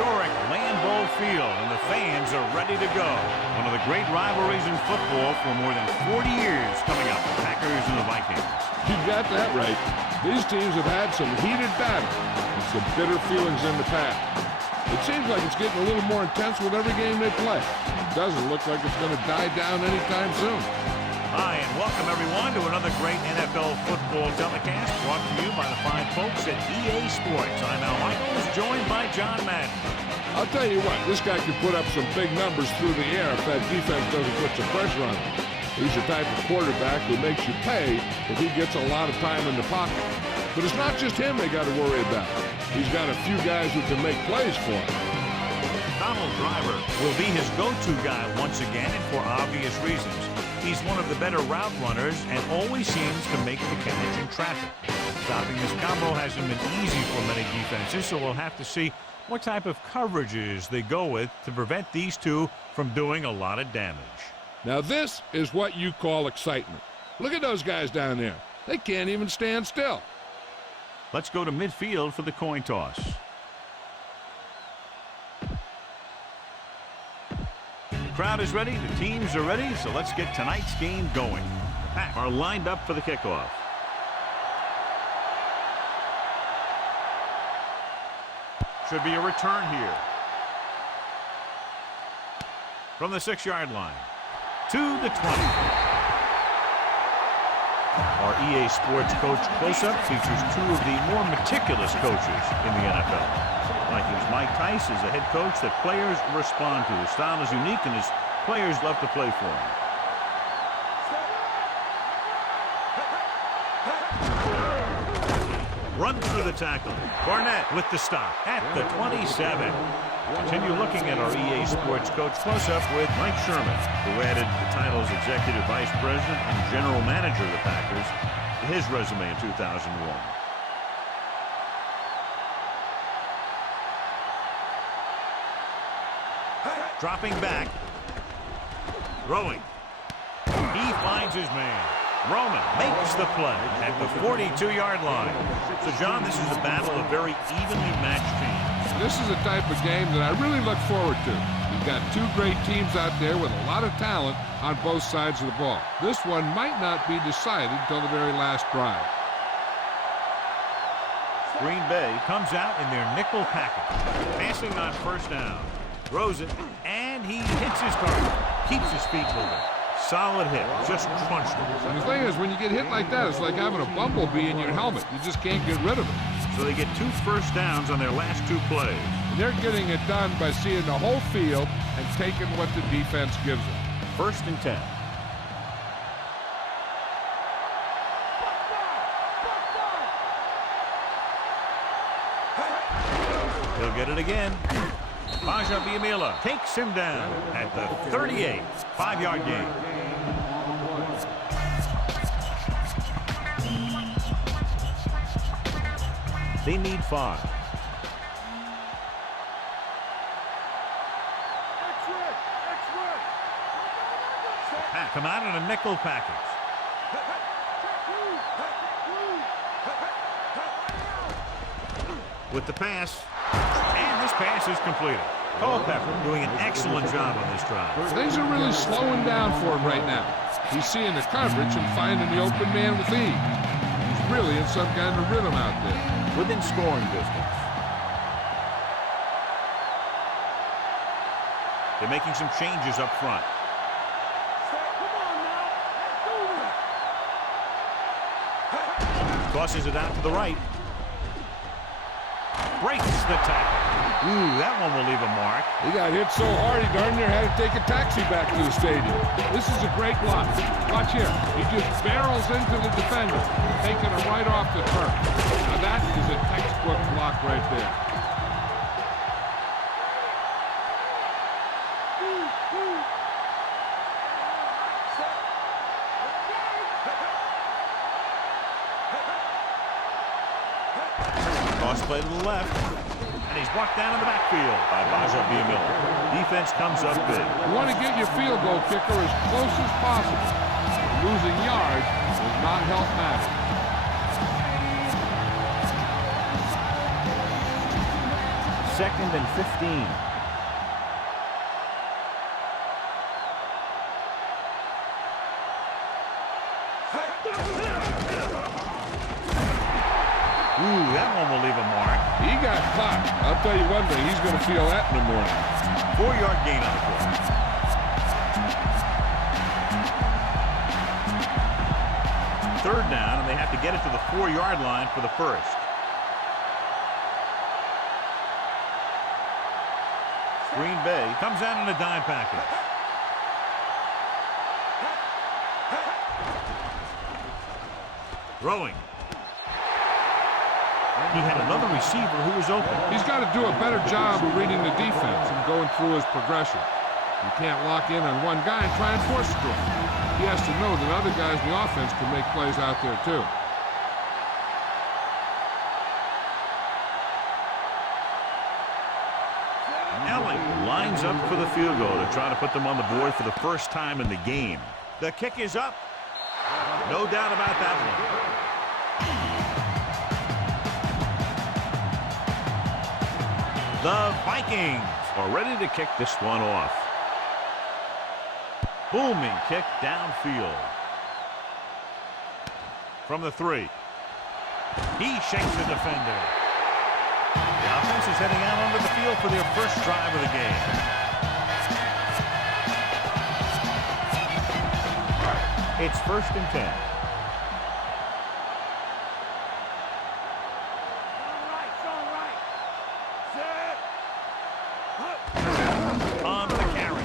historic Lambeau Field, and the fans are ready to go. One of the great rivalries in football for more than 40 years coming up, the Packers and the Vikings. You got that right. These teams have had some heated battles and some bitter feelings in the past. It seems like it's getting a little more intense with every game they play. It doesn't look like it's going to die down anytime soon. Hi, and welcome everyone to another great NFL football telecast brought to you by the fine folks at EA Sports. I'm Al Michaels, joined by John Madden. I'll tell you what, this guy can put up some big numbers through the air if that defense doesn't put some pressure on him. He's the type of quarterback who makes you pay if he gets a lot of time in the pocket. But it's not just him they got to worry about. He's got a few guys who can make plays for him. Donald Driver will be his go-to guy once again, and for obvious reasons. He's one of the better route runners and always seems to make the catch in traffic. Stopping this combo hasn't been easy for many defenses, so we'll have to see what type of coverages they go with to prevent these two from doing a lot of damage. Now this is what you call excitement. Look at those guys down there. They can't even stand still. Let's go to midfield for the coin toss. The crowd is ready, the teams are ready, so let's get tonight's game going. The Pack are lined up for the kickoff. Should be a return here. From the 6-yard line to the 20. Our EA Sports Coach Close-Up features two of the more meticulous coaches in the NFL. Vikings Mike Tice is a head coach that players respond to. His style is unique and his players love to play for him. Run through the tackle. Barnett with the stop at the 27. Continue looking at our EA Sports Coach Close-Up with Mike Sherman, who added the titles Executive Vice President and General Manager of the Packers to his resume in 2001. Dropping back. Throwing. He finds his man. Roman makes the play at the 42-yard line. So, John, this is a battle of very evenly matched teams. This is a type of game that I really look forward to. You've got two great teams out there with a lot of talent on both sides of the ball. This one might not be decided until the very last drive. Green Bay comes out in their nickel package. Passing on first down. Throws it, and he hits his target. Keeps his feet moving. Solid hit. Just crunched him. And the thing is, when you get hit like that, it's like having a bumblebee in your helmet. You just can't get rid of it. So they get 2 first downs on their last 2 plays. And they're getting it done by seeing the whole field and taking what the defense gives them. 1st and 10. He'll get it again. Baja takes him down at the 38. 5-yard gain. They need 5. Pack come out in a nickel package. With the pass. And this pass is completed. Culpepper doing an excellent job on this drive. Things are really slowing down for him right now. He's seeing the coverage and finding the open man with ease. He's really in some kind of rhythm out there. Within scoring distance. They're making some changes up front. Tosses it out to the right. Breaks the tackle. Ooh, that one will leave a mark. He got hit so hard, he darn near had to take a taxi back to the stadium. This is a great block. Watch here. He just barrels into the defender, taking him right off the turf. Now that is a textbook block right there. Toss play to the left. And he's brought down in the backfield by Baja Miller. Defense comes up big. You want to get your field goal kicker as close as possible. Losing yards does not help matter. 2nd and 15. Ooh, that one will leave a mark. He got caught. I'll tell you one thing, he's going to feel that in the morning. 4-yard gain on the play. Third down, and they have to get it to the 4-yard line for the first. Green Bay comes out in a dime package. Throwing. He had another receiver who was open. He's got to do a better job of reading the defense and going through his progression. You can't lock in on one guy and try and force it to him. He has to know that other guys in the offense can make plays out there too. Allen lines up for the field goal to try to put them on the board for the first time in the game. The kick is up. No doubt about that one. The Vikings are ready to kick this one off. Booming kick downfield. From the 3. He shakes the defender. The offense is heading out onto the field for their first drive of the game. It's 1st and 10. On the carry.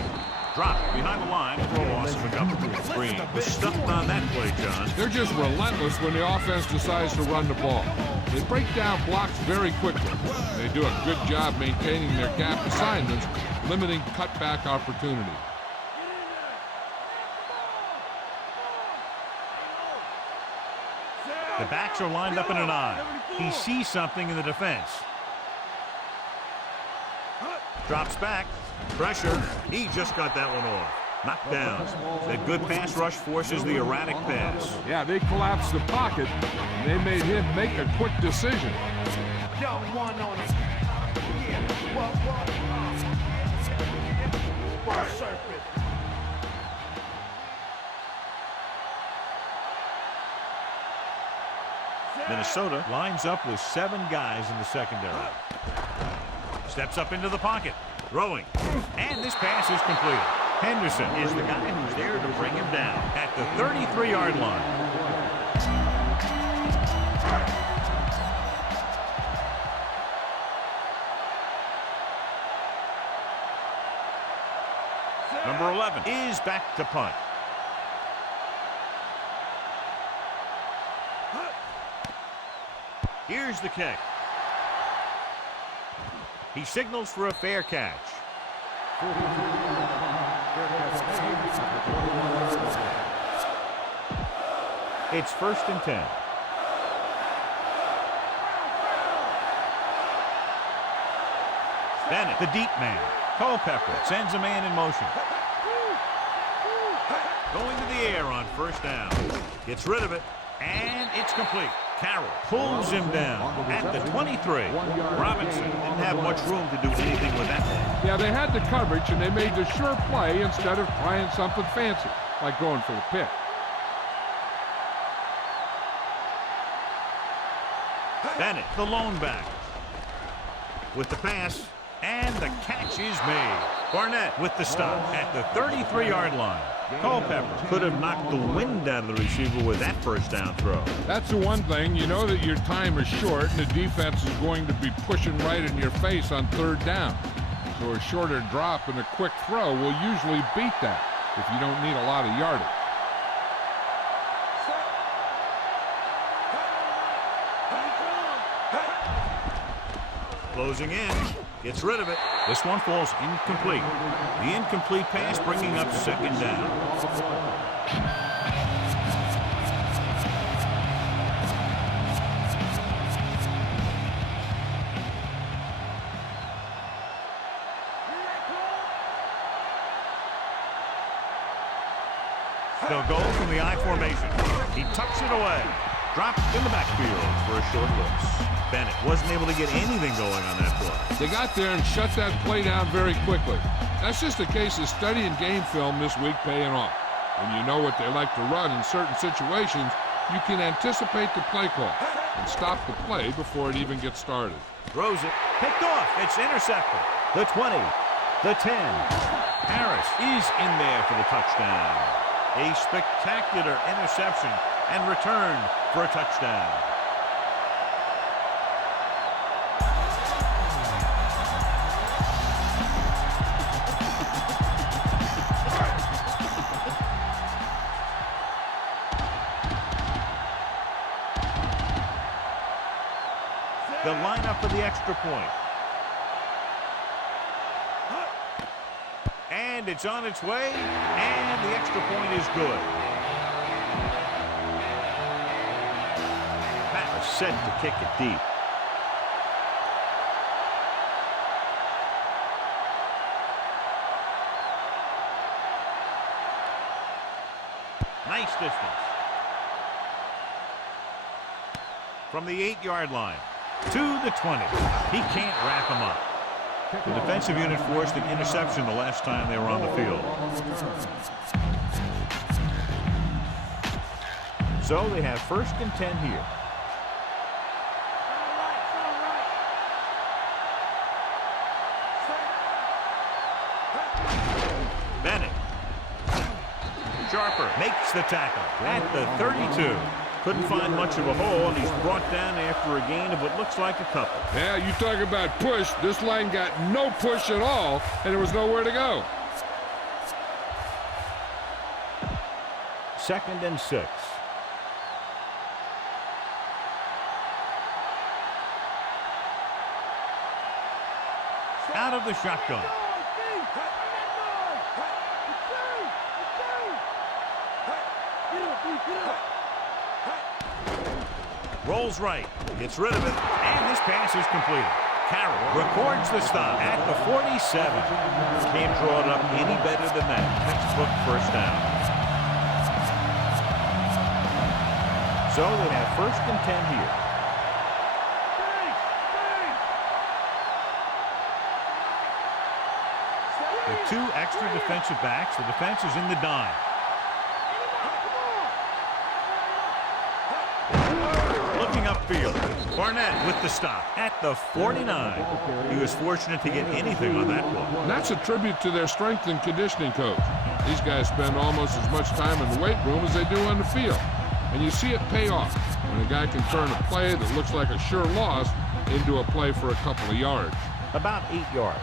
Drop behind the line for a loss of a couple. Green was stuffed on that play, John. They're just relentless when the offense decides to run the ball. They break down blocks very quickly. They do a good job maintaining their gap assignments, limiting cutback opportunity. The backs are lined up in an eye. He sees something in the defense. Drops back. Pressure. He just got that one off. Knocked down. That good pass rush forces the erratic pass. Yeah, they collapsed the pocket. And they made him make a quick decision. Minnesota lines up with 7 guys in the secondary. Steps up into the pocket. Throwing. And this pass is completed. Henderson is the guy who's there to bring him down at the 33-yard line. Number 11 is back to punt. Here's the kick. He signals for a fair catch. It's 1st and 10. Bennett, the deep man. Culpepper sends a man in motion. Going to the air on 1st down. Gets rid of it, and it's complete. Carroll pulls him down at the 23. Robinson didn't have much room to do anything with that one. Yeah, they had the coverage, and they made the sure play instead of trying something fancy, like going for the pick. Bennett, the lone back. With the pass, and the catch is made. Barnett with the stop at the 33-yard line. Culpepper could have knocked the wind out of the receiver with that 1st down throw. That's the one thing. You know that your time is short, and the defense is going to be pushing right in your face on 3rd down. So a shorter drop and a quick throw will usually beat that if you don't need a lot of yardage. Closing in. Gets rid of it. This one falls incomplete. The incomplete pass bringing up 2nd down. They'll go from the I formation. He tucks it away. Dropped in the backfield for a short loss. Bennett wasn't able to get anything going on that play. They got there and shut that play down very quickly. That's just a case of studying game film this week paying off. When you know what they like to run in certain situations, you can anticipate the play call and stop the play before it even gets started. Throws it. Picked off. It's intercepted. The 20. The 10. Harris is in there for the touchdown. A spectacular interception and return for a touchdown. The lineup for the extra point. And it's on its way, and the extra point is good. Matt is set to kick it deep. Nice distance. From the 8-yard line to the 20. He can't wrap him up. The defensive unit forced an interception the last time they were on the field. So they have 1st and 10 here. Bennett. Sharper makes the tackle at the 32. Couldn't find much of a hole, and he's brought down after a gain of what looks like a couple. Yeah, you talk about push. This line got no push at all, and there was nowhere to go. 2nd and 6. Out of the shotgun. Rolls right, gets rid of it, and this pass is completed. Carroll records the stop at the 47. Can't draw it up any better than that. Textbook 1st down. So they have 1st and 10 here. With 2 extra defensive backs, the defense is in the dime. Upfield. Barnett with the stop at the 49. He was fortunate to get anything on that one. And that's a tribute to their strength and conditioning coach. These guys spend almost as much time in the weight room as they do on the field. And you see it pay off when a guy can turn a play that looks like a sure loss into a play for a couple of yards. About 8 yards.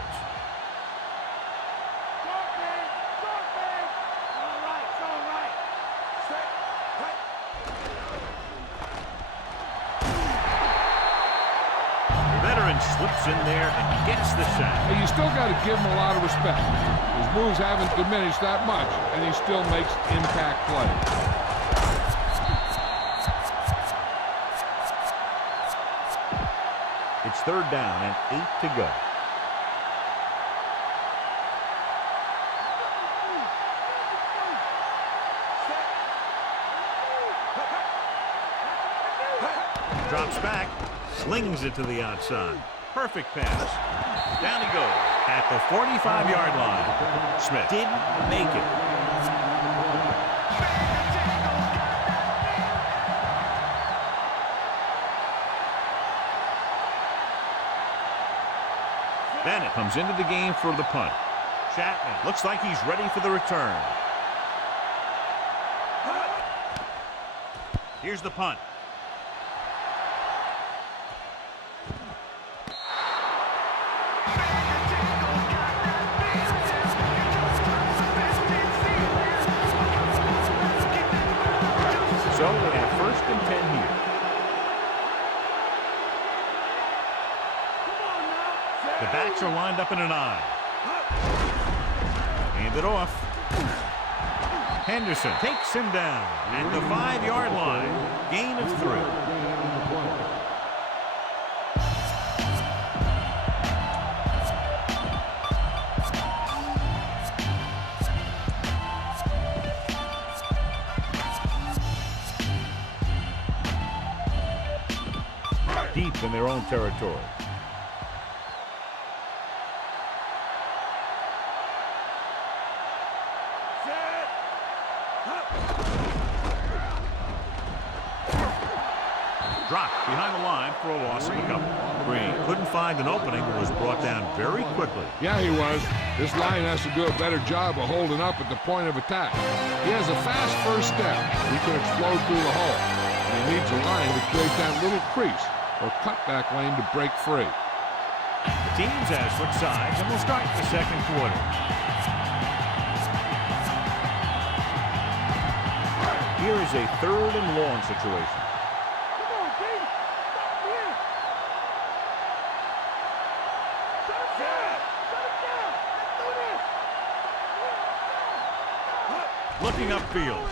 Slips in there and gets the sack. Hey, you still got to give him a lot of respect. His moves haven't diminished that much, and he still makes impact plays. It's 3rd down and 8 to go. Drops back. Slings it to the outside. Perfect pass. Down he goes at the 45-yard line. Smith didn't make it. Bennett comes into the game for the punt. Chapman looks like he's ready for the return. Here's the punt. So they have 1st and 10 here. The backs are lined up in an I. Hand it off. Henderson takes him down at the 5-yard line. Gain of 3. deep in their own territory. Dropped behind the line for a loss of a couple. Green couldn't find an opening and was brought down very quickly. Yeah, he was. This line has to do a better job of holding up at the point of attack. He has a fast first step. He can explode through the hole. And he needs a line to create that little crease or cutback lane to break free. The teams have switched sides and will start the second quarter. Here is a 3rd and long situation. Looking upfield.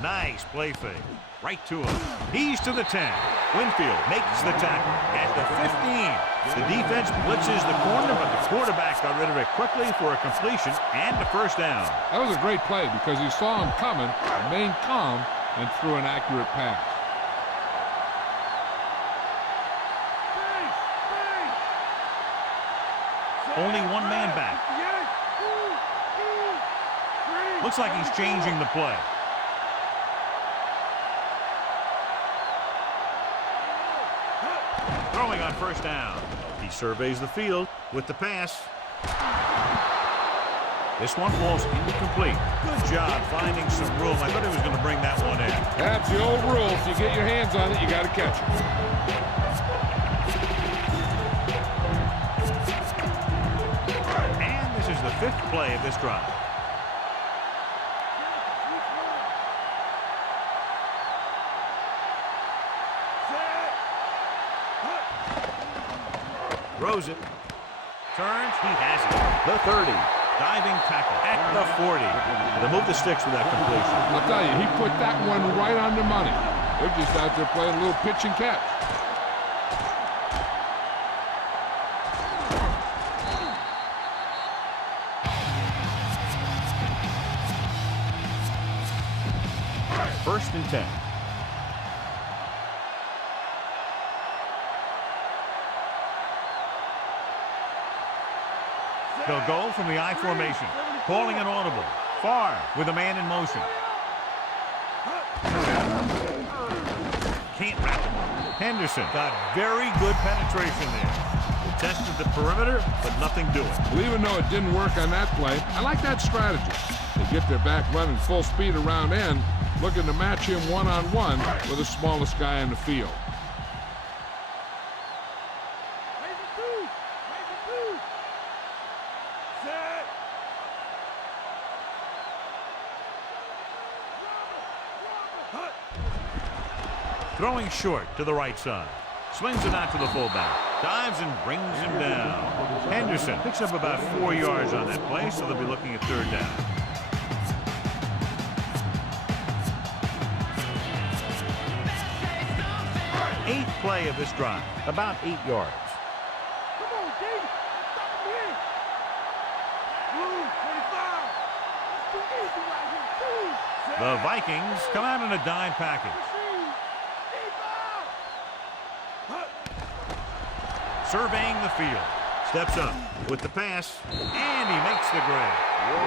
Nice play fake. Right to him. He's to the 10. Winfield makes the tackle at the 15. The defense blitzes the corner, but the quarterback got rid of it quickly for a completion and a first down. That was a great play because he saw him coming, remained calm, and threw an accurate pass. Only one man back. Looks like he's changing the play. Throwing on first down. He surveys the field with the pass. This one falls incomplete. Good job finding some room. I thought he was going to bring that one in. That's the old rule. If you get your hands on it, you got to catch it. And this is the 5th play of this drive. Throws it. Turns. He has it. The 30. Diving tackle at the 40. They move the sticks with that completion. I'll tell you, he put that one right on the money. They're just out there playing a little pitch and catch. First and 10. They'll go from the I formation, calling an audible. Far with a man in motion. Can't wrap him. Henderson got very good penetration there. Tested the perimeter, but nothing doing. Well, even though it didn't work on that play, I like that strategy. They get their back running full speed around end, looking to match him one-on-one with the smallest guy in the field. Throwing short to the right side. Swings it out to the fullback. Dives and brings him down. Henderson picks up about 4 yards on that play, so they'll be looking at 3rd down. Eighth play of this drive. About 8 yards. Come on, Dave. Stop him here. Blue, 25. It's too easy right here. The Vikings come out in a dime package. Surveying the field. Steps up with the pass, and he makes the grab.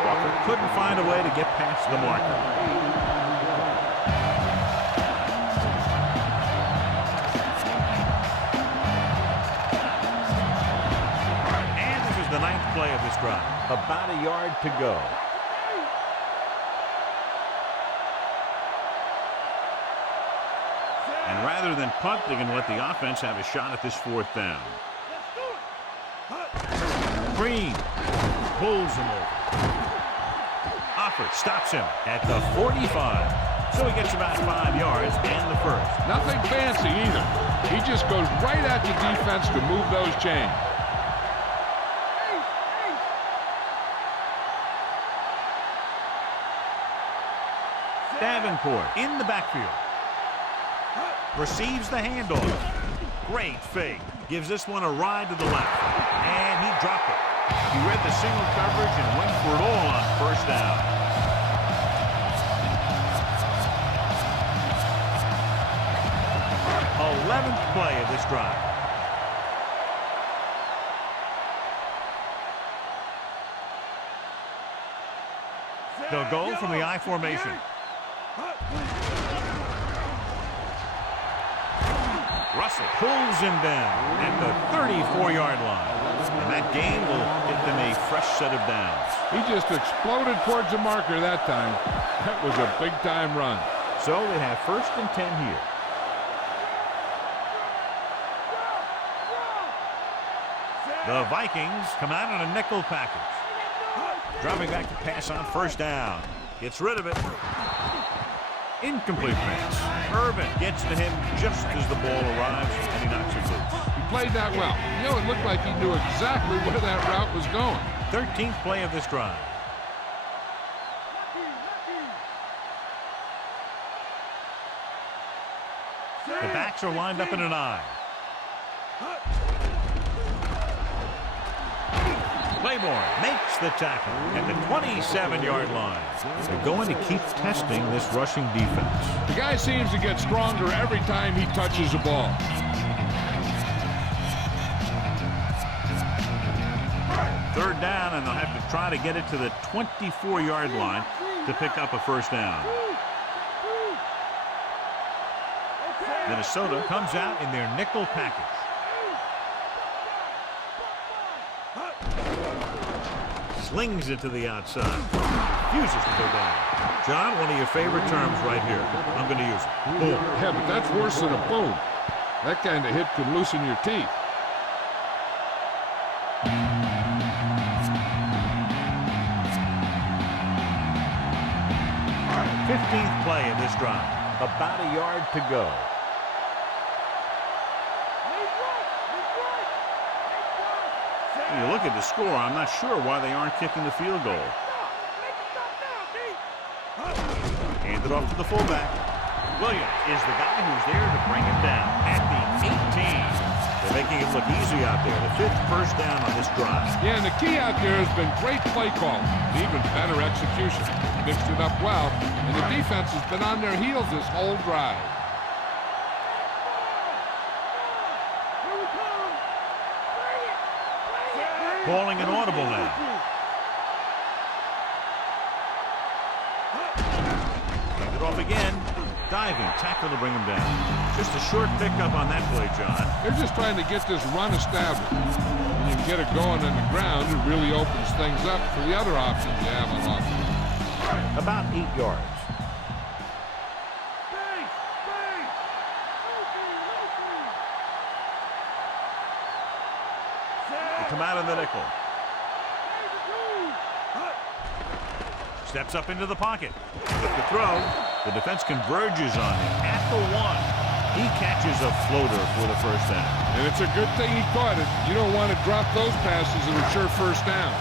Walker couldn't find a way to get past the marker. And this is the 9th play of this drive. About a yard to go. And rather than punt, they can let the offense have a shot at this 4th down. Green pulls him over. Offord stops him at the 45. So he gets about 5 yards and the first. Nothing fancy either. He just goes right at the defense to move those chains. Davenport in the backfield. Receives the handoff. Great fake. Gives this one a ride to the left. And he dropped it. He read the single coverage and went for it all on first down. 11th play of this drive. They'll go from the I formation. Russell pulls him down at the 34-yard line. And that gain will get them a fresh set of downs. He just exploded towards the marker that time. That was a big-time run. So they have 1st and 10 here. The Vikings come out in a nickel package. Dropping back to pass on 1st down. Gets rid of it. Incomplete pass. Irvin gets to him just as the ball arrives, and he knocks it loose. He played that well. You know, it looked like he knew exactly where that route was going. 13th play of this drive. The backs are lined up in an I. Claiborne makes the tackle at the 27-yard line. They're going to keep testing this rushing defense. The guy seems to get stronger every time he touches the ball. 3rd down, and they'll have to try to get it to the 24-yard line to pick up a 1st down. Minnesota comes out in their nickel package. Slings it to the outside. Refuses to go down. John, one of your favorite terms right here. I'm going to use it. Boom. Yeah, but that's worse than a boom. That kind of hit could loosen your teeth. Fifteenth play of this drive. About a yard to go. When you look at the score, I'm not sure why they aren't kicking the field goal. Hand it off to the fullback. Williams is the guy who's there to bring it down at the 18. They're making it look easy out there. The 5th 1st down on this drive. Yeah, and the key out there has been great play calling, even better execution. Mixed it up well, and the defense has been on their heels this whole drive. Calling an audible now. Picked it off again. Diving tackle to bring him down. Just a short pickup on that play, John. They're just trying to get this run established. When you get it going on the ground, it really opens things up for the other options you have on offense. About 8 yards. They come out in the nickel. Steps up into the pocket. With the throw, the defense converges on him at the 1. He catches a floater for the 1st down. And it's a good thing he caught it. You don't want to drop those passes that are sure 1st down.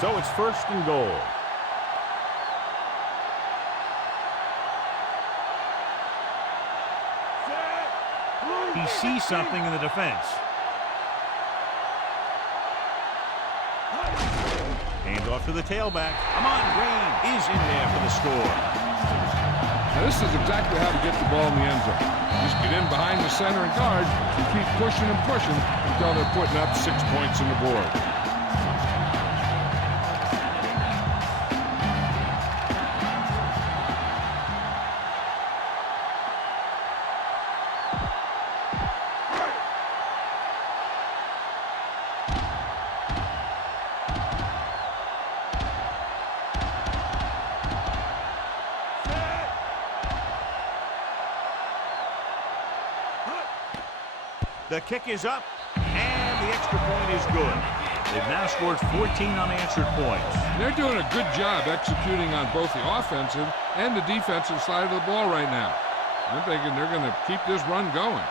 So it's 1st and goal. He sees something in the defense. Hand off to the tailback. Amon Green is in there for the score. Now this is exactly how to get the ball in the end zone. Just get in behind the center and guard and keep pushing and pushing until they're putting up 6 points on the board. The kick is up, and the extra point is good. They've now scored 14 unanswered points. They're doing a good job executing on both the offensive and the defensive side of the ball right now. I'm thinking they're going to keep this run going.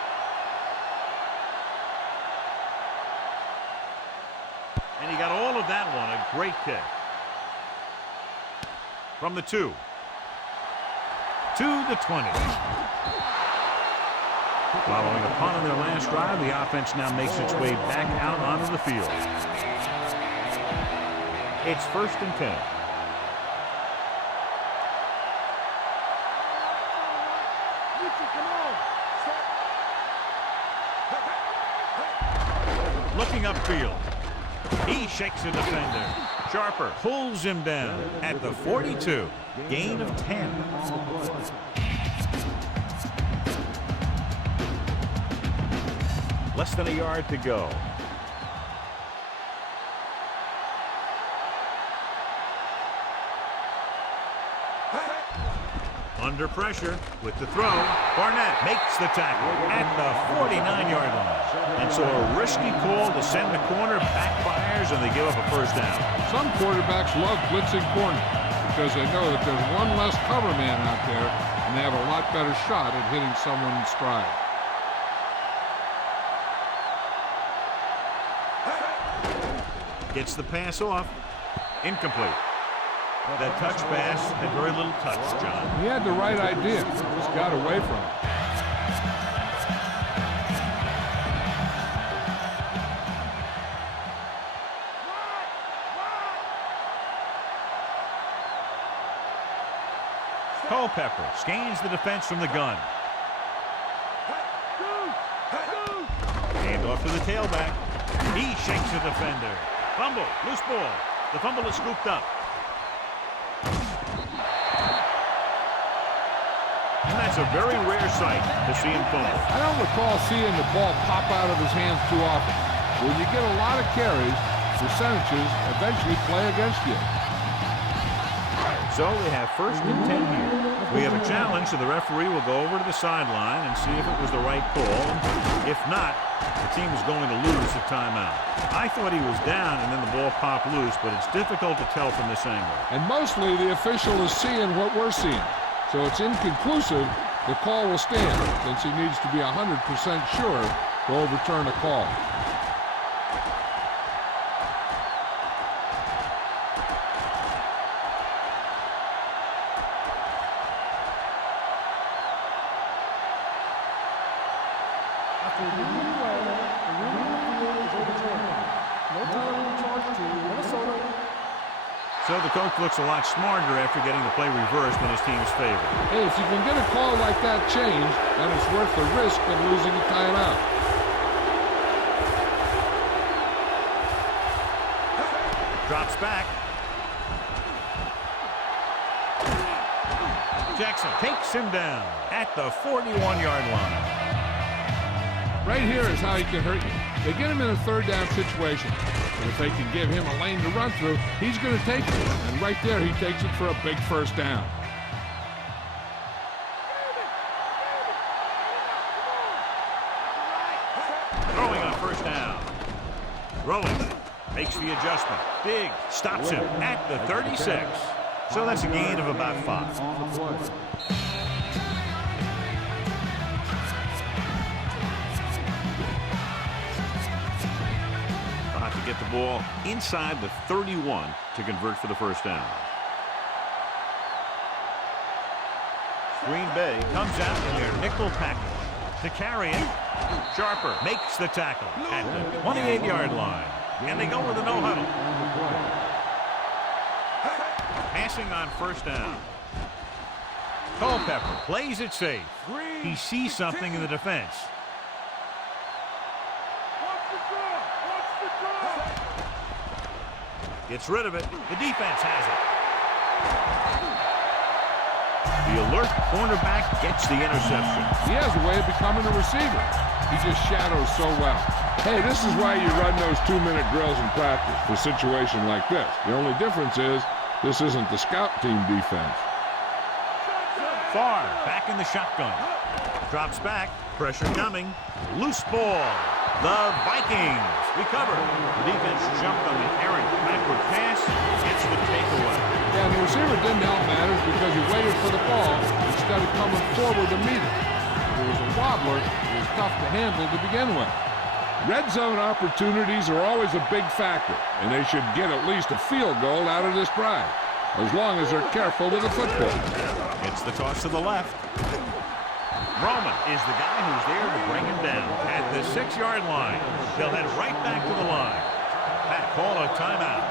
And he got all of that one. A great kick. From the 2. To the 20. Following a punt on their last drive, the offense now makes its way back out onto the field. It's 1st and 10. field. He shakes a defender. Sharper pulls him down at the 42. Gain of 10. Less than a yard to go. Under pressure with the throw. Barnett makes the tackle at the 49-yard line. And so a risky call to send the corner backfires, and they give up a first down. Some quarterbacks love blitzing corners because they know that there's one less cover man out there, and they have a lot better shot at hitting someone in stride. Gets the pass off. Incomplete. That touch pass had very little touch, John. He had the right idea. Just got away from it. Culpepper scans the defense from the gun. Hand off to the tailback. He shakes the defender. Fumble, loose ball. The fumble is scooped up. And that's a very rare sight to see him fumble. I don't recall seeing the ball pop out of his hands too often. When you get a lot of carries, percentages eventually play against you. So they have first and 10 here. We have a challenge, so the referee will go over to the sideline and see if it was the right call. If not, the team is going to lose the timeout. I thought he was down and then the ball popped loose, but it's difficult to tell from this angle. And mostly the official is seeing what we're seeing. So it's inconclusive. The call will stand since he needs to be 100% sure to overturn a call. So the coach looks a lot smarter after getting the play reversed in his team's favor. Hey, if you can get a call like that changed, then it's worth the risk of losing a timeout. Drops back. Jackson takes him down at the 41-yard line. Right here is how he can hurt you. They get him in a third down situation. And if they can give him a lane to run through, he's going to take it. And right there, he takes it for a big first down. Throwing on first down. Rolling. Makes the adjustment. Big. Stops him at the 36. So that's a gain of about 5. Get the ball inside the 31 to convert for the first down. Green Bay comes out in their nickel package to carry it. Sharper makes the tackle at the 28-yard line. And they go with a no-huddle. Passing on first down. Culpepper plays it safe. He sees something in the defense. Gets rid of it. The defense has it. The alert cornerback gets the interception. He has a way of becoming a receiver. He just shadows so well. Hey, this is why you run those 2-minute drills in practice for a situation like this. The only difference is this isn't the scout team defense. Farr back in the shotgun. Drops back. Pressure coming. Loose ball. The Vikings recover. The defense jumped on the errant backward pass. Gets the takeaway. Yeah, and the receiver didn't help matters because he waited for the ball instead of coming forward to meet it. If it was a wobbler, it was tough to handle to begin with. Red zone opportunities are always a big factor, and they should get at least a field goal out of this drive, as long as they're careful with the football. It's the toss to the left. Roman is the guy who's there to bring him down at the 6-yard line. They'll head right back to the line. Pat, call a timeout.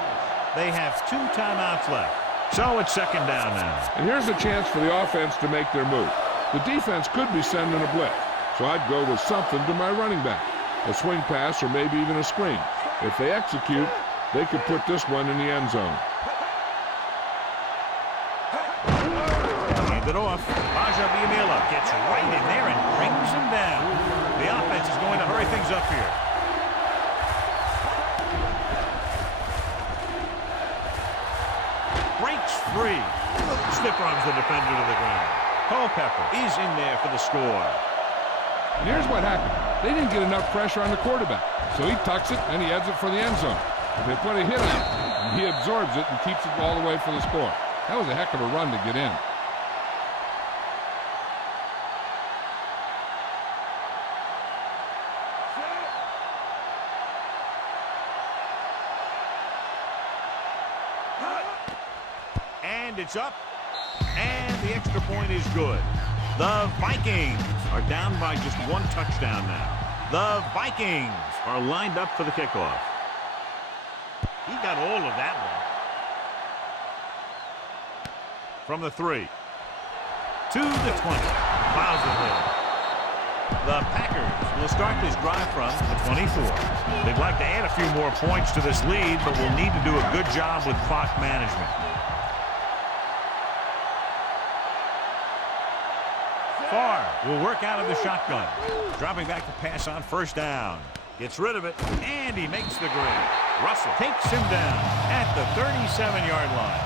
They have 2 timeouts left. So it's second down now. And here's a chance for the offense to make their move. The defense could be sending a blitz, so I'd go with something to my running back. A swing pass or maybe even a screen. If they execute, they could put this one in the end zone. Hand it off. Biamila gets right in there and brings him down. The offense is going to hurry things up here. Breaks free. Stiff arms the defender to the ground. Culpepper is in there for the score. And here's what happened. They didn't get enough pressure on the quarterback, so he tucks it and he heads it for the end zone. If they put a hit on it, he absorbs it and keeps it all the way for the score. That was a heck of a run to get in. And it's up. And the extra point is good. The Vikings are down by just one touchdown now. The Vikings are lined up for the kickoff. He got all of that one. From the 3. To the 20. Plows it in. The Packers will start this drive from the 24. They'd like to add a few more points to this lead, but will need to do a good job with clock management. Farr will work out of the shotgun. Dropping back to pass on first down. Gets rid of it, and he makes the grade. Russell takes him down at the 37-yard line.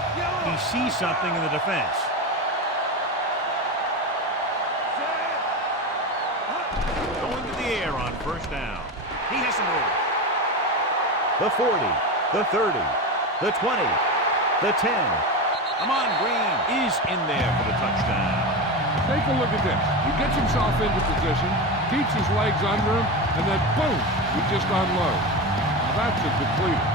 He sees something in the defense. Going to the air on first down. He has some room. The 40, the 30, the 20, the 10. Amon Green is in there for the touchdown. Take a look at this. He gets himself into position, keeps his legs under him, and then boom, he just unloads. Now that's a completer.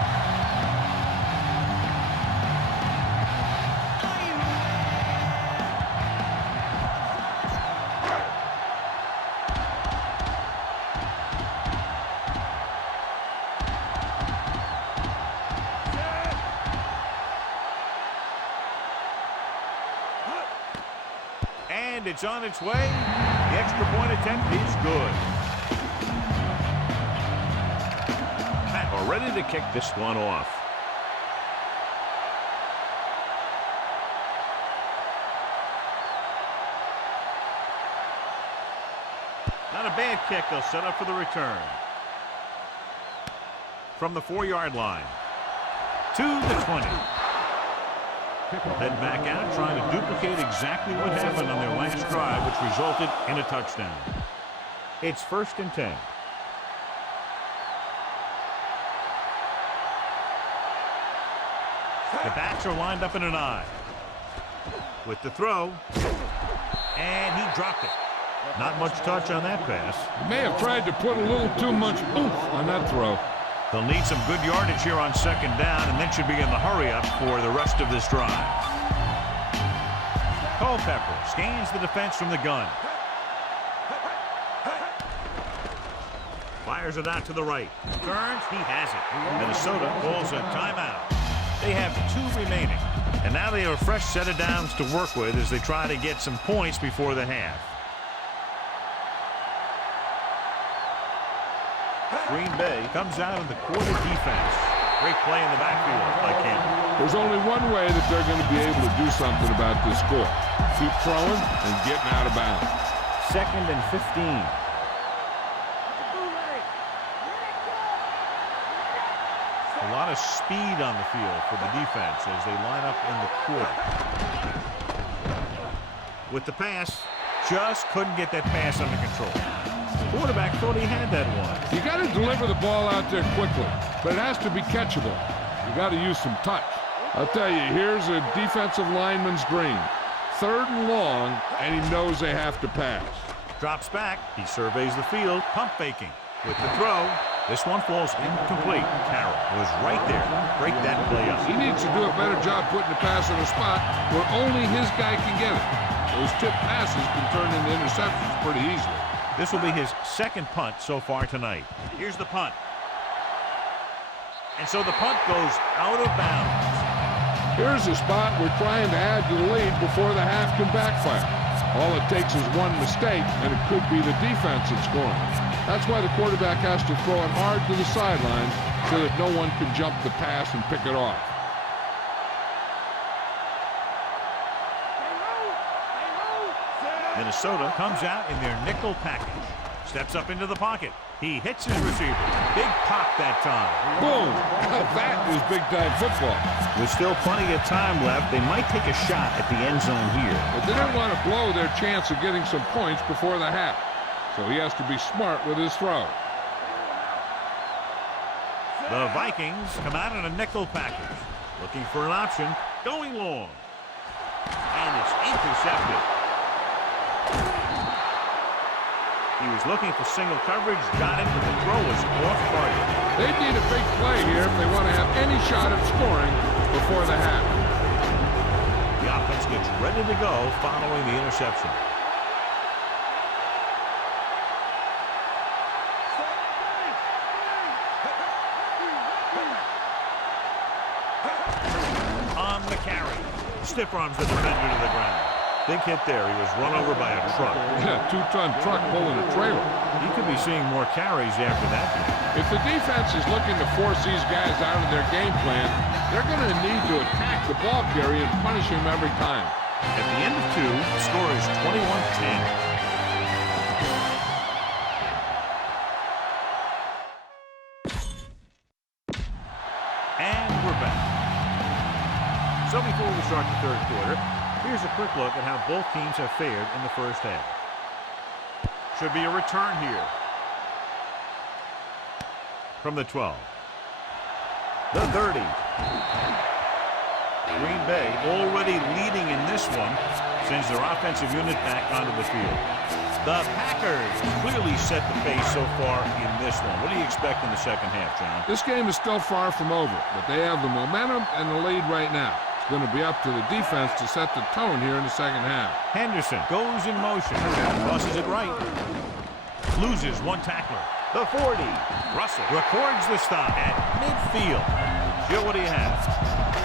And it's on its way. The extra point attempt is good. Pat are ready to kick this one off. Not a bad kick. They'll set up for the return. From the 4-yard line. To the 20. Head back out, trying to duplicate exactly what happened on their last drive, which resulted in a touchdown. It's 1st and 10. The backs are lined up in an I. With the throw. And he dropped it. Not much touch on that pass. He may have tried to put a little too much oomph on that throw. They'll need some good yardage here on 2nd down, and then should be in the hurry-up for the rest of this drive. Culpepper scans the defense from the gun. Fires it out to the right. Turns, he has it. Minnesota calls a timeout. They have 2 remaining, and now they have a fresh set of downs to work with as they try to get some points before the half. Green Bay comes out of the quarter defense. Great play in the backfield by Campbell. There's only one way that they're going to be able to do something about this score. Keep throwing and getting out of bounds. 2nd and 15. A lot of speed on the field for the defense as they line up in the quarter. With the pass, just couldn't get that pass under control. Quarterback thought he had that one. You got to deliver the ball out there quickly, but it has to be catchable. You got to use some touch. I'll tell you, here's a defensive lineman's dream. 3rd and long, and he knows they have to pass. Drops back. He surveys the field. Pump faking. With the throw, this one falls incomplete. Carroll was right there to break that play up. He needs to do a better job putting the pass in a spot where only his guy can get it. Those tip passes can turn into interceptions pretty easily. This will be his 2nd punt so far tonight. Here's the punt. And so the punt goes out of bounds. Here's a spot we're trying to add to the lead before the half can backfire. All it takes is one mistake, and it could be the defense that's scoring. That's why the quarterback has to throw it hard to the sideline so that no one can jump the pass and pick it off. Minnesota comes out in their nickel package. Steps up into the pocket. He hits his receiver. Big pop that time. Boom! That is big-time football. With still plenty of time left, they might take a shot at the end zone here. But they don't want to blow their chance of getting some points before the half. So he has to be smart with his throw. The Vikings come out in a nickel package. Looking for an option. Going long. And it's intercepted. He was looking for single coverage, got it, but the throw was off target. They need a big play here if they want to have any shot at scoring before the half. The offense gets ready to go following the interception. On the carry. Stiff arms the defender to the ground. Big hit there. He was run over by a truck. Yeah, two-ton truck pulling a trailer. He could be seeing more carries after that. If the defense is looking to force these guys out of their game plan, they're going to need to attack the ball carrier and punish him every time. At the end of 2, the score is 21-10. And we're back. So before we start the third quarter, here's a quick look at how both teams have fared in the first half. Should be a return here. From the 12. The 30. Green Bay already leading in this one sends their offensive unit back onto the field. The Packers clearly set the pace so far in this one. What do you expect in the second half, John? This game is still far from over, but they have the momentum and the lead right now. It's going to be up to the defense to set the tone here in the second half. Henderson goes in motion. Tosses it right. Loses one tackler. The 40. Russell records the stop at midfield. Jill, what do you have?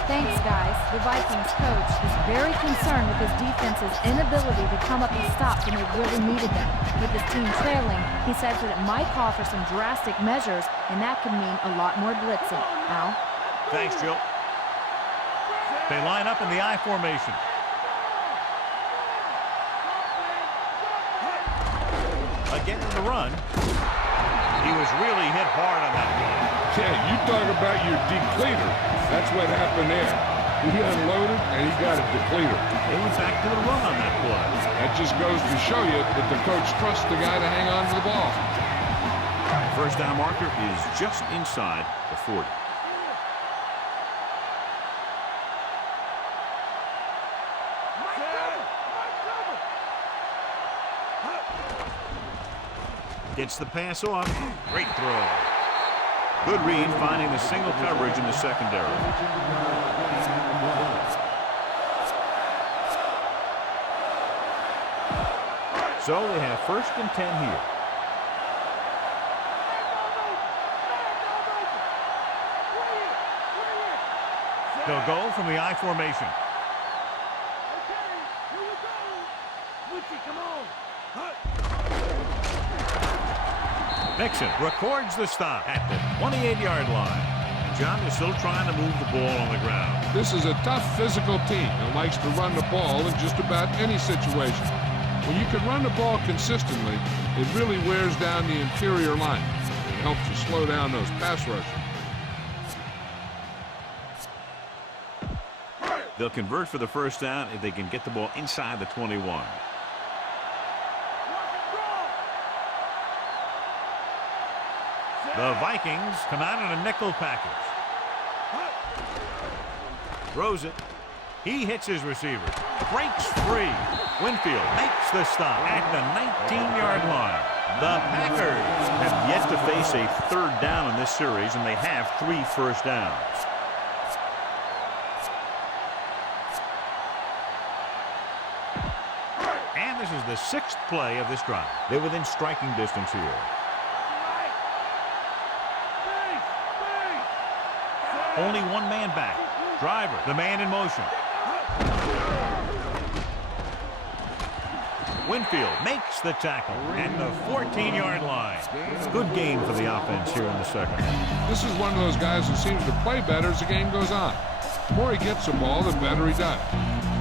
Thanks, guys. The Vikings coach is very concerned with his defense's inability to come up with stops when they really needed them. With his team trailing, he says that it might call for some drastic measures, and that could mean a lot more blitzing. Al? Thanks, Jill. They line up in the I formation. Again in the run. He was really hit hard on that one. Yeah, you talk about your depleter. That's what happened there. He unloaded and he got a depleter. They went back to the run on that play. That just goes to show you that the coach trusts the guy to hang on to the ball. First down marker is just inside the 40. Gets the pass off. Great throw. Good read, finding the single coverage in the secondary. So they have 1st and 10 here. They'll go from the I formation. Mixon records the stop at the 28-yard line. John is still trying to move the ball on the ground. This is a tough physical team that likes to run the ball in just about any situation. When you can run the ball consistently, it really wears down the interior line. It helps you slow down those pass rushers. They'll convert for the first down if they can get the ball inside the 21. The Vikings come out in a nickel package. Throws it. He hits his receiver. Breaks free. Winfield makes the stop at the 19-yard line. The Packers have yet to face a 3rd down in this series, and they have 3 first downs. And this is the 6th play of this drive. They're within striking distance here. Only one man back. Driver, the man in motion. Winfield makes the tackle at the 14-yard line. Good gain for the offense here in the second. This is one of those guys who seems to play better as the game goes on. The more he gets the ball, the better he does.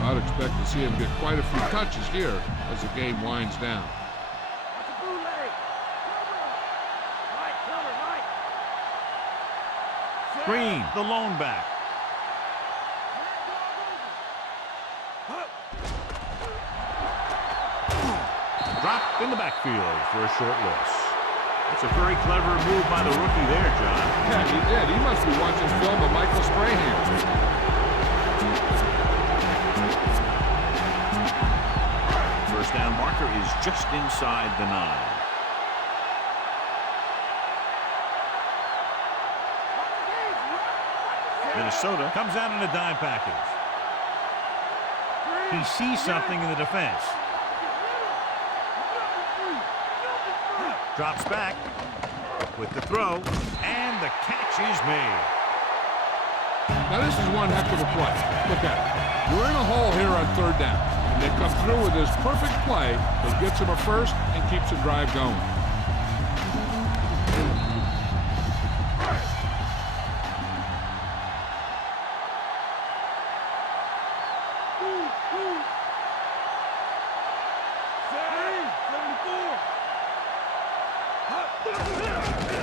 I'd expect to see him get quite a few touches here as the game winds down. Green, the lone back. Dropped in the backfield for a short loss. That's a very clever move by the rookie there, John. Yeah, he did. He must be watching film of Michael Strahan. First down marker is just inside the 9. Minnesota comes out in a dime package. He sees something in the defense. Drops back with the throw, and the catch is made. Now this is one heck of a play. Look at it. We're in a hole here on third down, and they come through with this perfect play that gets them a first and keeps the drive going.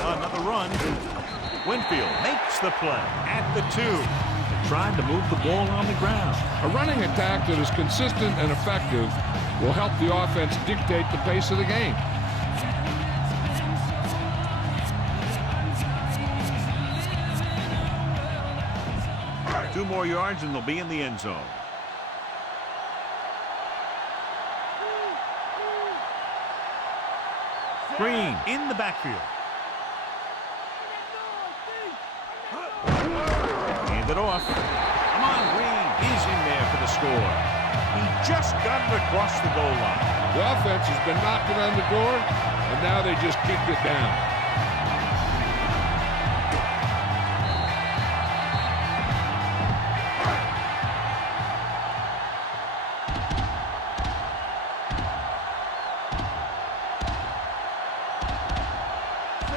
Another run. Winfield makes the play at the 2. Trying to move the ball on the ground. A running attack that is consistent and effective will help the offense dictate the pace of the game. Two more yards and they'll be in the end zone. Green in the backfield. Hand it off. Come on, Green. He's in there for the score. He just got it across the goal line. The offense has been knocking on the door, and now they just kicked it down.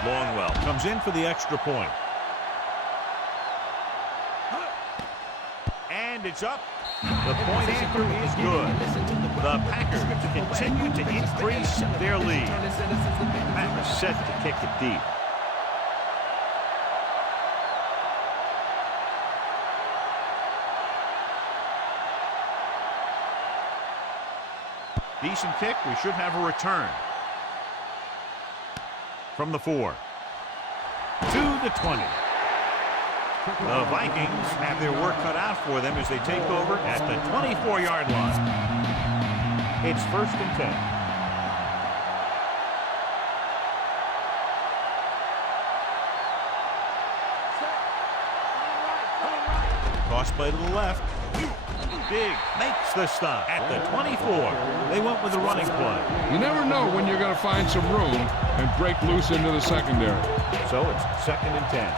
Longwell comes in for the extra point. And it's up. The point after is good. The Packers continue to increase their lead. Packers set to kick it deep. Decent kick. We should have a return. From the 4 to the 20. The Vikings have their work cut out for them as they take over at the 24-yard line. It's 1st and 10. Toss play to the left. Big makes the stop at the 24. They went with the running play. You never know when you're going to find some room and break loose into the secondary. So it's 2nd and 10.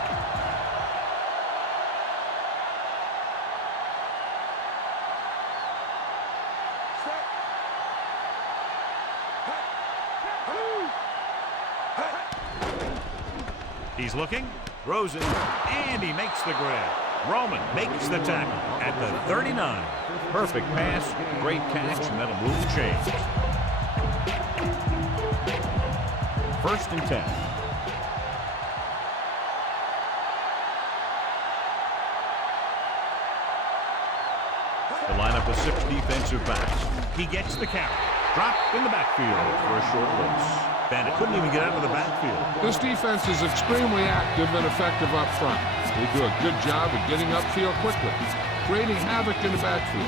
He's looking, throws it, and he makes the grab. Roman makes the tackle at the 39. Perfect pass, great catch, and that'll move the chains. 1st and 10. The lineup of 6 defensive backs. He gets the count. Dropped in the backfield for a short loss. Bandit couldn't even get out of the backfield. This defense is extremely active and effective up front. They do a good job of getting upfield quickly, creating havoc in the backfield.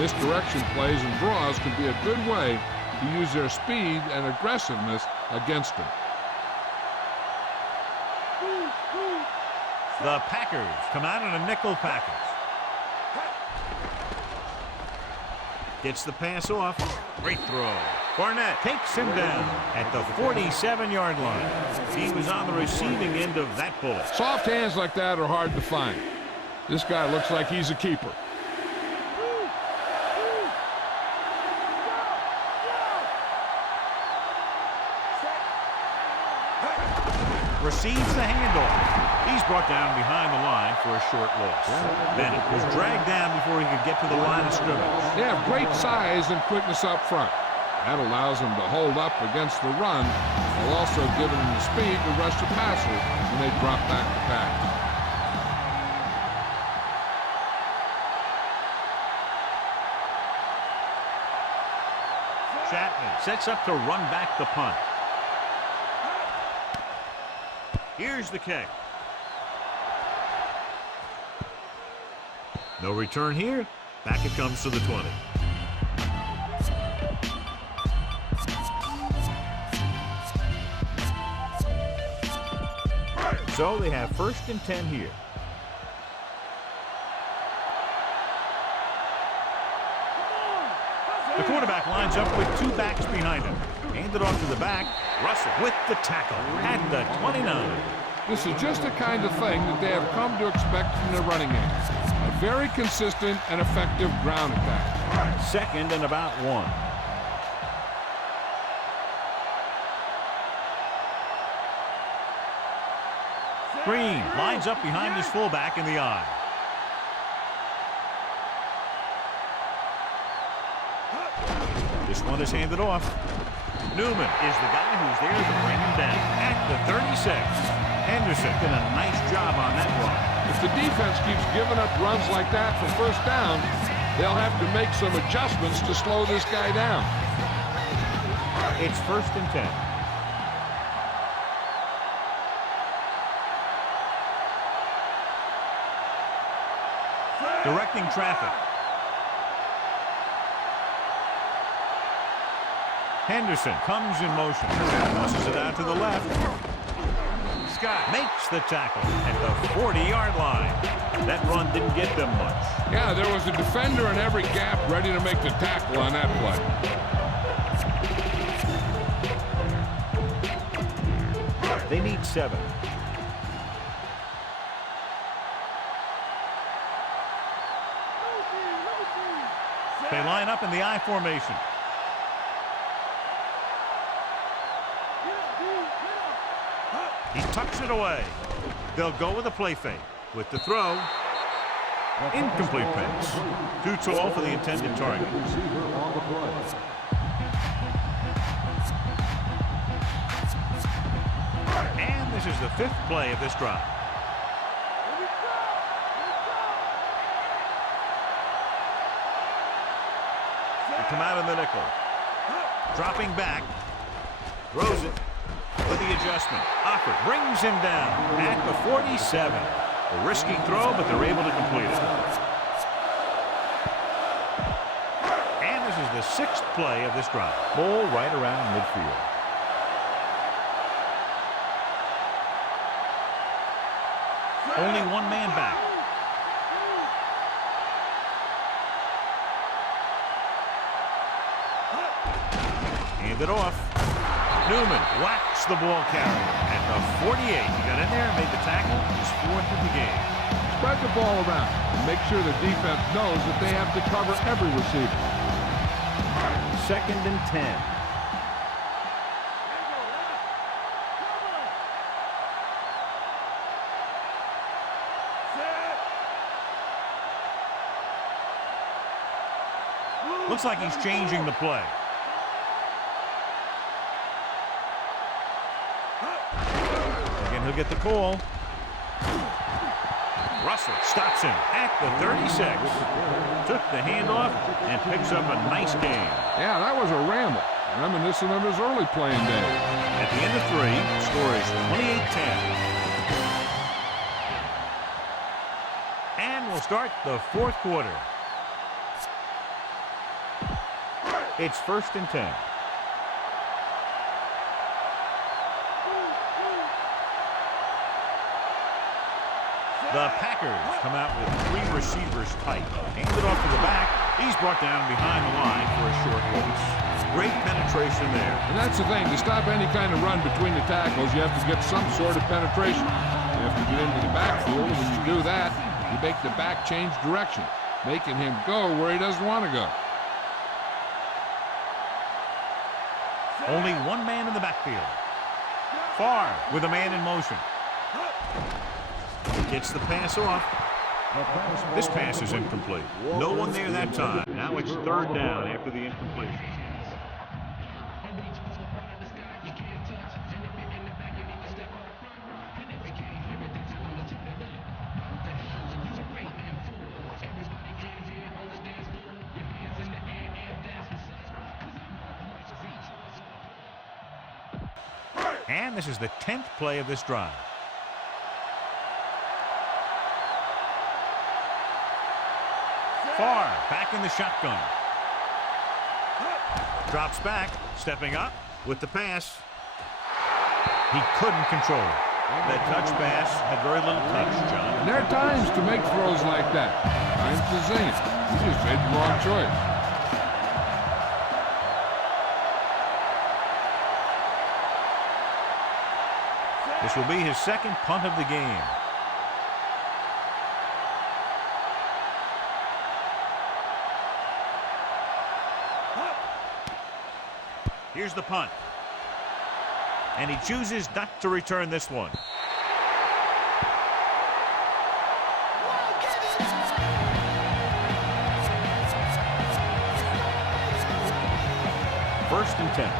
Misdirection plays and draws can be a good way to use their speed and aggressiveness against them. The Packers come out in a nickel package. Gets the pass off. Great throw. Barnett takes him down at the 47-yard line. He was on the receiving end of that bullet. Soft hands like that are hard to find. This guy looks like he's a keeper. receives the handoff. He's brought down behind the line for a short loss. Bennett was dragged down before he could get to the line of scrimmage. They have great size and quickness up front. That allows them to hold up against the run while also giving them the speed to rush the passer when they drop back to pass. Chapman sets up to run back the punt. Here's the kick. No return here. Back it comes to the 20. So they have 1st and 10 here. The quarterback lines up with 2 backs behind him. Handed off to the back. Russell with the tackle at the 29. This is just the kind of thing that they have come to expect from their running game. A very consistent and effective ground attack. 2nd and about 1. Green lines up behind his fullback in the eye. This one is handed off. Newman is the guy who's there to bring him down at the 36. Henderson did a nice job on that run. If the defense keeps giving up runs like that for 1st down, they'll have to make some adjustments to slow this guy down. It's 1st and 10. Directing traffic. Henderson comes in motion. Tosses it out to the left. Scott makes the tackle at the 40-yard line. That run didn't get them much. Yeah, there was a defender in every gap ready to make the tackle on that play. They need 7. They line up in the I formation. He tucks it away. They'll go with a play fake. With the throw, incomplete pass. Too tall for the intended target. And this is the 5th play of this drive. They come out in the nickel. Dropping back. Throws it. With the adjustment, Ocker brings him down at the 47. A risky throw, but they're able to complete it. And this is the 6th play of this drive. Ball right around midfield. Only 1 man back. Hand it off. Newman whacks the ball carrier at the 48. He got in there and made the tackle. He's 4th of the game. Spread the ball around and make sure the defense knows that they have to cover every receiver. 2nd and 10. Looks like he's changing the play. He'll get the call. Russell stops him at the 36. Took the handoff and picks up a nice gain. Yeah, that was a ramble. Reminiscent of his early playing days. At the end of 3, score is 28-10. And we'll start the 4th quarter. It's 1st and 10. The Packers come out with 3 receivers tight. Handed off to the back. He's brought down behind the line for a short loss. Great penetration there. And that's the thing. To stop any kind of run between the tackles, you have to get some sort of penetration. You have to get into the backfield. When you do that, you make the back change direction, making him go where he doesn't want to go. Only 1 man in the backfield. Far with a man in motion. Gets the pass off. This pass is incomplete. No one there that time. Now it's third down after the incompletion. And this is the 10th play of this drive. Far back in the shotgun. Drops back, stepping up with the pass. He couldn't control it. That touch pass had very little touch, John. And there are times to make throws like that. Times to zing it. He just made the wrong choice. This will be his second punt of the game. Here's the punt. And he chooses not to return this one. First and 10.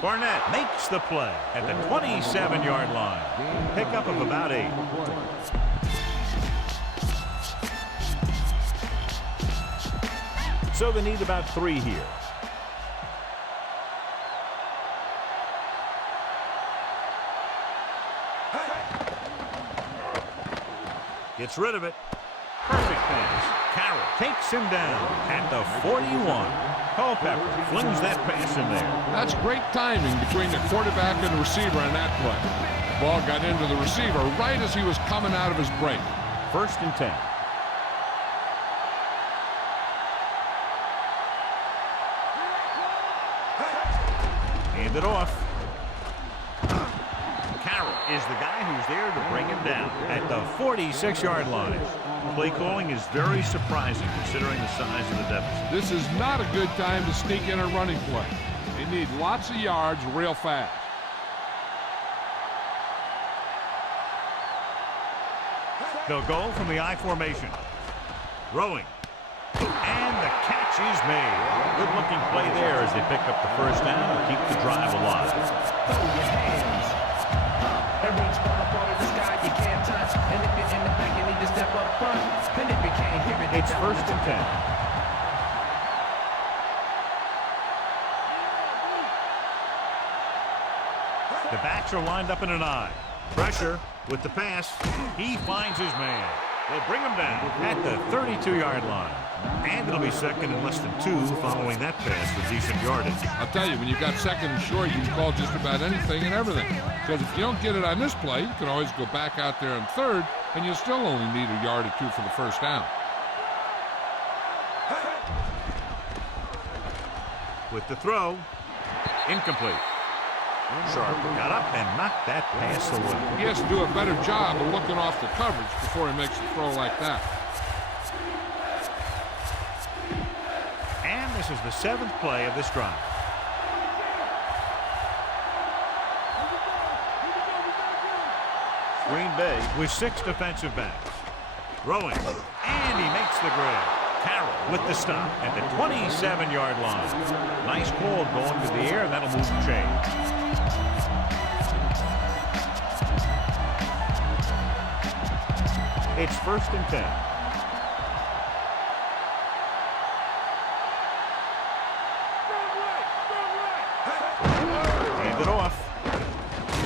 Barnett makes the play at the 27-yard line. Pickup of about 8. So they need about 3 here. Gets rid of it. Perfect pass. Carroll takes him down at the 41. Culpepper flings that pass in there. That's great timing between the quarterback and the receiver on that play. The ball got into the receiver right as he was coming out of his break. First and 10. Hand it off. Carroll is the guy who's there to bring him down at the 46-yard line. Play calling is very surprising considering the size of the deficit. This is not a good time to sneak in a running play. They need lots of yards real fast. They'll go from the I formation. Throwing. And the catch is made. Good-looking play there as they pick up the first down and keep the drive alive. Throw your hands. And reach for the ball to the sky you can't touch. And if you're in the back, you need to step up front. And if you can't hear it, It's first and 10. The backs are lined up in an I. Pressure with the pass. He finds his man. They'll bring him down at the 32-yard line. And it'll be second and less than 2 following that pass for decent yardage. I'll tell you, when you've got second and short, you can call just about anything and everything. Because if you don't get it on this play, you can always go back out there on third, and you'll still only need a yard or 2 for the first down. With the throw, incomplete. Sharp got up and knocked that pass away. He has to do a better job of looking off the coverage before he makes a throw like that. And this is the 7th play of this drive. Green Bay with 6 defensive backs. Throwing, and he makes the grab. Carroll with the stop at the 27-yard line. Nice call going to the air, and that'll move the chain. It's first and 10. Hand it off.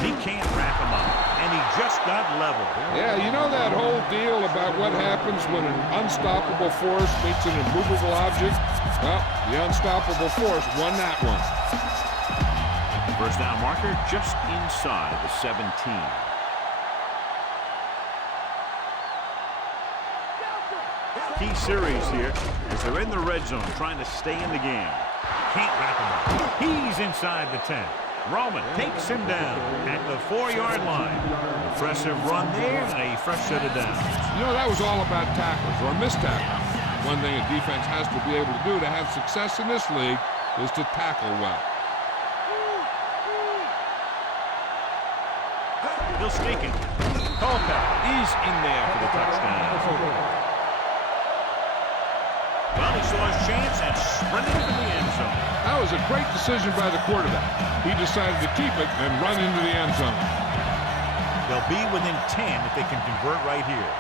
He can't wrap him up, and he just got level. Yeah, you know that whole deal about what happens when an unstoppable force meets an immovable object? Well, the unstoppable force won that one. First down marker just inside the 17. Key series here as they're in the red zone trying to stay in the game. Can't wrap him up. He's inside the 10. Roman takes him down at the 4-yard line. Impressive run there and a fresh set of downs. You know, that was all about tackles or missed tackles. One thing a defense has to be able to do to have success in this league is to tackle well. He'll sneak it. Culpepper is in there for the touchdown. Well, he saw his chance and sprinted into the end zone. That was a great decision by the quarterback. He decided to keep it and run into the end zone. They'll be within 10 if they can convert right here.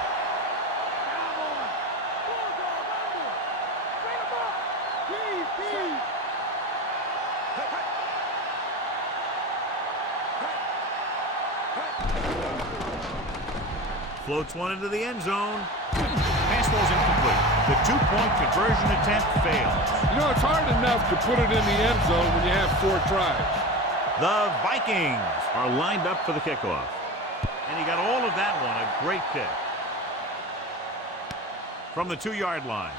Floats one into the end zone. Pass ball's incomplete. The 2-point conversion attempt fails. You know, it's hard enough to put it in the end zone when you have 4 tries. The Vikings are lined up for the kickoff. And he got all of that one. A great kick. From the 2-yard line.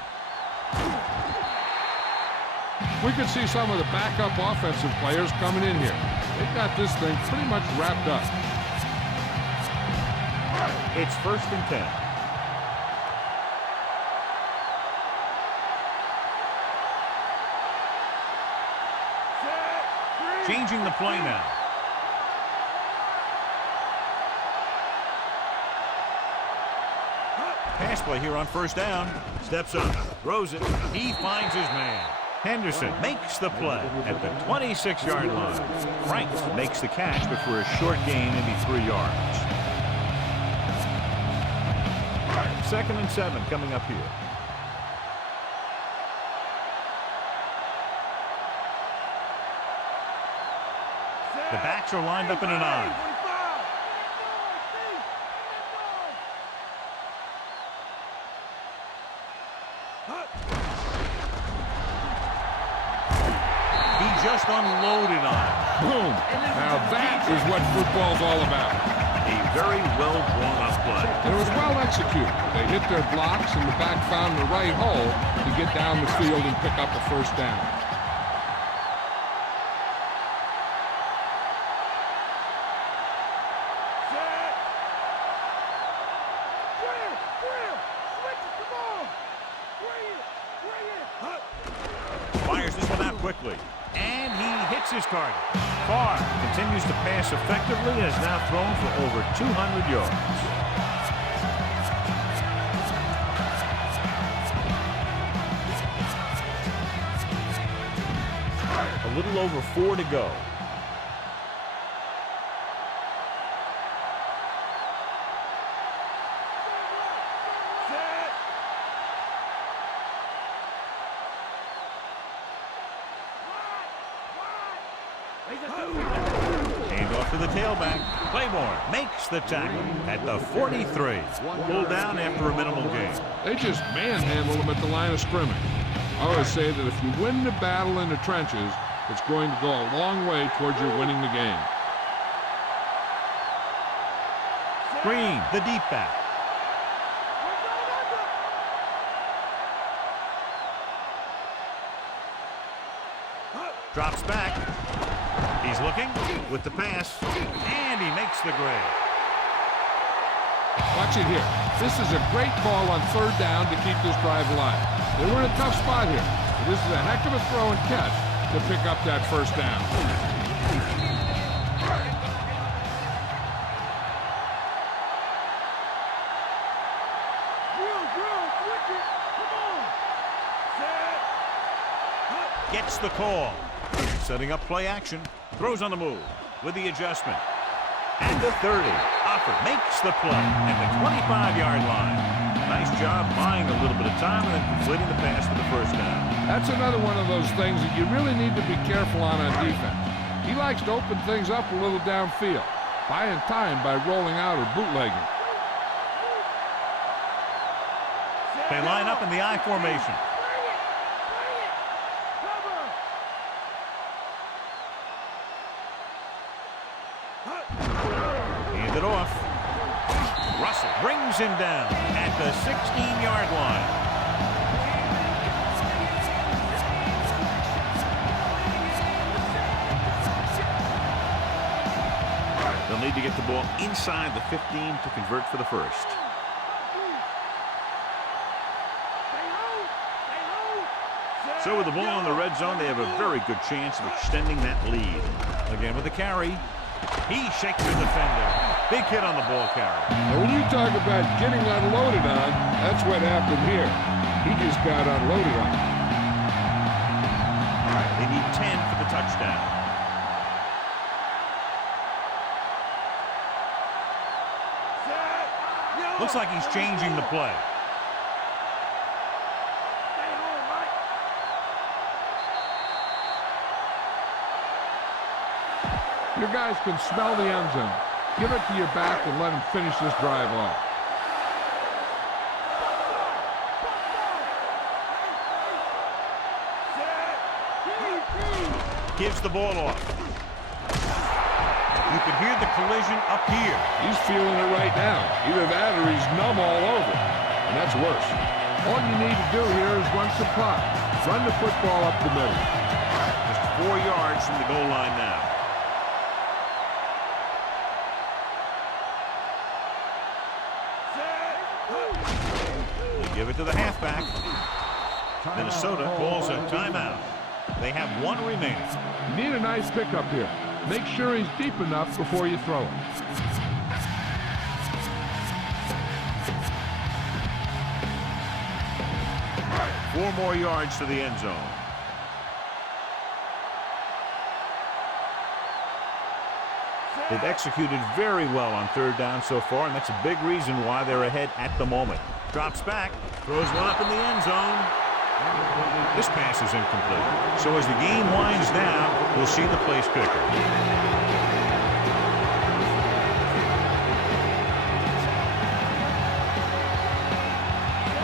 We could see some of the backup offensive players coming in here. They've got this thing pretty much wrapped up. It's 1st and 10. Changing the play now. Pass play here on 1st down. Steps up, throws it. He finds his man. Henderson makes the play at the 26-yard line. Franks makes the catch, but for a short gain, maybe 3 yards. 2nd and 7 coming up here. The backs are lined up in an I. He just unloaded on it. Boom. Now that is what football's all about. A very well drawn up play. And it was well executed. They hit their blocks and the back found the right hole to get down the field and pick up a 1st down. Fires this one out quickly. And he hits his target. Carr continues to pass effectively and has now thrown for over 200 yards. A little over 4 to go. Handoff to the tailback. Claiborne makes the tackle at the 43. Pulled down after a minimal gain. They just manhandled him at the line of scrimmage. I always say that if you win the battle in the trenches, it's going to go a long way towards your winning the game. Green, the deep back. Drops back. He's looking with the pass, and he makes the grab. Watch it here. This is a great call on 3rd down to keep this drive alive. They were in a tough spot here. But this is a heck of a throw and catch to pick up that 1st down. Gets the call. Setting up play action. Throws on the move with the adjustment. At the 30. Offer makes the play at the 25-yard line. Nice job buying a little bit of time and then completing the pass for the 1st down. That's another one of those things that you really need to be careful on defense. He likes to open things up a little downfield, buying time by rolling out or bootlegging. They line up in the I formation. Hand it off. Russell brings him down at the 16-yard line. They'll need to get the ball inside the 15 to convert for the first. So with the ball in the red zone, they have a very good chance of extending that lead. Again with the carry. He shakes the defender. Big hit on the ball carry. Now, when you talk about getting unloaded on, that's what happened here. He just got unloaded on. All right, they need 10 for the touchdown. Looks like he's changing the play. Your guys can smell the end zone. Give it to your back and let him finish this drive off. Gives the ball off. You can hear the collision up here. He's feeling it right now. Either that or he's numb all over. And that's worse. All you need to do here is run some clock. Run the football up the middle. Just 4 yards from the goal line now. Give it to the halfback. Minnesota calls a timeout. They have 1 remaining. You need a nice pickup here. Make sure he's deep enough before you throw it. All right, 4 more yards to the end zone. They've executed very well on 3rd down so far, and that's a big reason why they're ahead at the moment. Drops back, throws one up in the end zone. This pass is incomplete. So as the game winds down, we'll see the place kicker.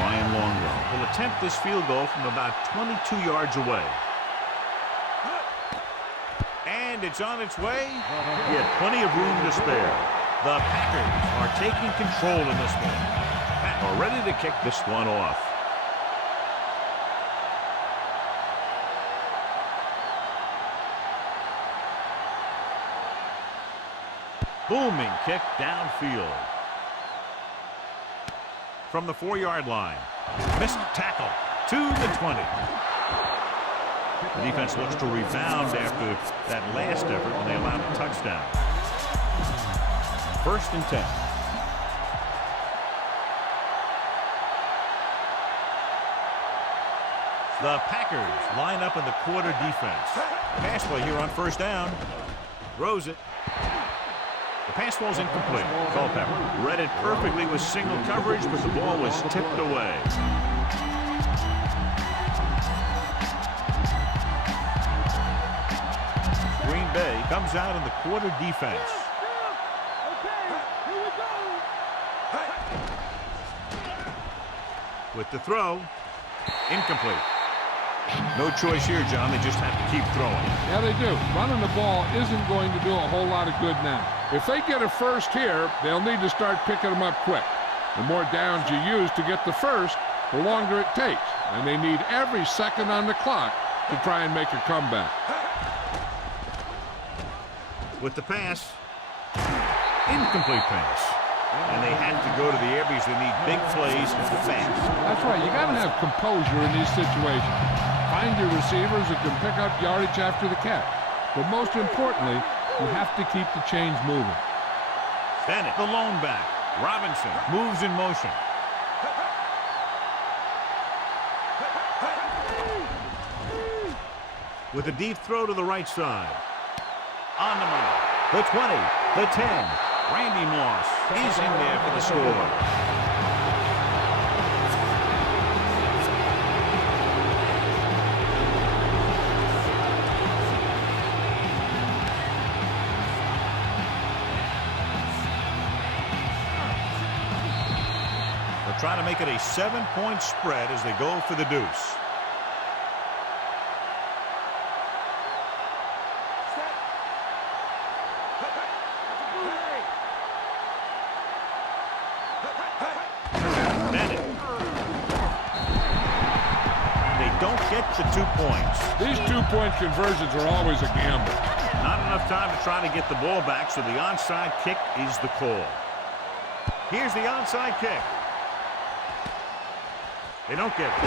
Brian Longwell will attempt this field goal from about 22 yards away. And it's on its way. He had plenty of room to spare. The Packers are taking control in this one. Are ready to kick this one off. Booming kick downfield. From the 4-yard line. Missed tackle to the 20. The defense looks to rebound after that last effort when they allowed a touchdown. 1st and 10. The Packers line up in the quarter defense. Pass play here on 1st down. Throws it. The pass ball's incomplete. Culpepper read it perfectly with single coverage, but the ball was tipped away. Green Bay comes out in the quarter defense. With the throw, incomplete. No choice here, John. They just have to keep throwing. Yeah, they do. Running the ball isn't going to do a whole lot of good now. If they get a first here, they'll need to start picking them up quick. The more downs you use to get the first, the longer it takes. And they need every second on the clock to try and make a comeback. With the pass, incomplete pass. And they have to go to the air because they need big plays fast. That's right. You got to have composure in these situations. Find your receivers that can pick up yardage after the catch. But most importantly, you have to keep the chains moving. Bennett, the lone back. Robinson moves in motion. With a deep throw to the right side. On the money. The 20, the 10. Randy Moss is in there for the score. They're trying to make it a 7-point spread as they go for the deuce. get the 2 points. These 2-point conversions are always a gamble. Not enough time to try to get the ball back, so the onside kick is the call. Here's the onside kick. They don't get it.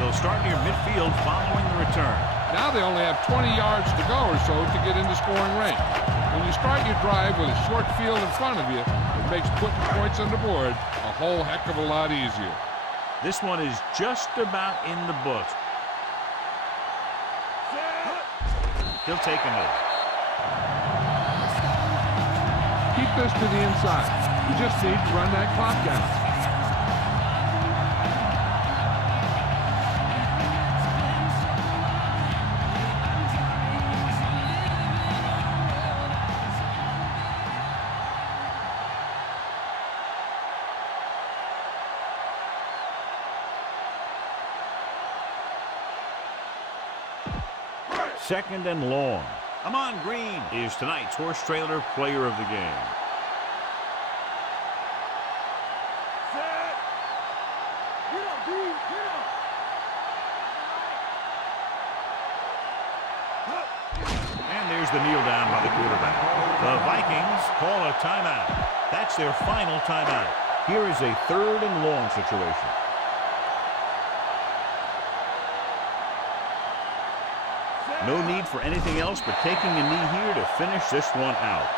They'll start near midfield following the return. Now they only have 20 yards to go or so to get into scoring range. When you start your drive with a short field in front of you, it makes putting points on the board a whole heck of a lot easier. This one is just about in the books. He'll take a knee. Keep this to the inside. You just need to run that clock down. Second and long. Amon Green is tonight's horse trailer player of the game. Set. Get up, D. Get up. And there's the kneel down by the quarterback. The Vikings call a timeout. That's their final timeout. Here is a third and long situation. No need for anything else but taking a knee here to finish this one out.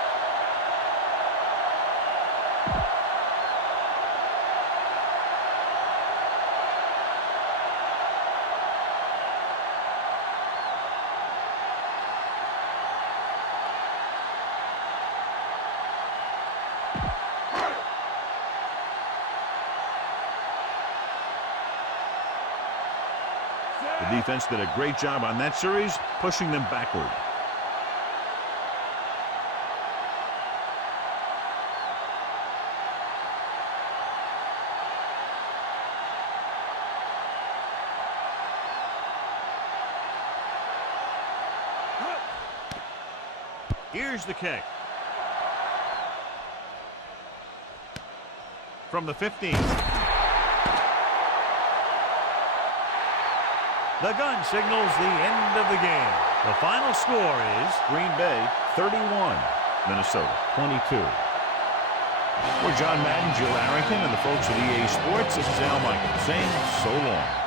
The defense did a great job on that series, pushing them backward. Here's the kick. From the 15. The gun signals the end of the game. The final score is Green Bay 31, Minnesota 22. For John Madden, Joe Arrington, and the folks at EA Sports, this is Al Michaels saying so long.